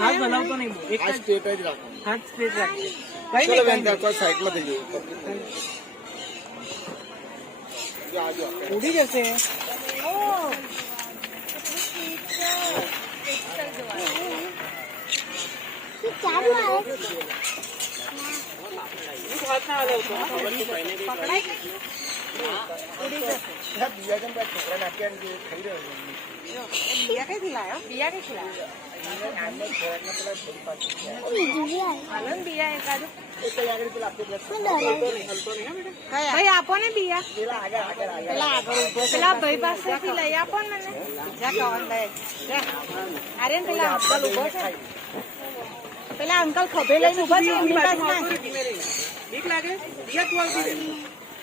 હાથ બનાવતો નહીં, એક જ સ્ટ્રેટ જ રાખો, હાથ સ્ટ્રેટ રાખજો. કઈ નહીં સાઈડમાં થઈ જવું, ઉડી જશે. હાથ ના હલાવતો, બીયા કઈથી લાયો? બીયા કઈથી લાયો? ભાઈ આપો ને બીયા, પેલા ભાઈ પાસેથી લઈ આપો ને. આર્યન પેલા અંકલ ઉભો છે, પેલા અંકલ ખભે લઈને ઉભા છે. બીક લાગે? બીયા તું આવતી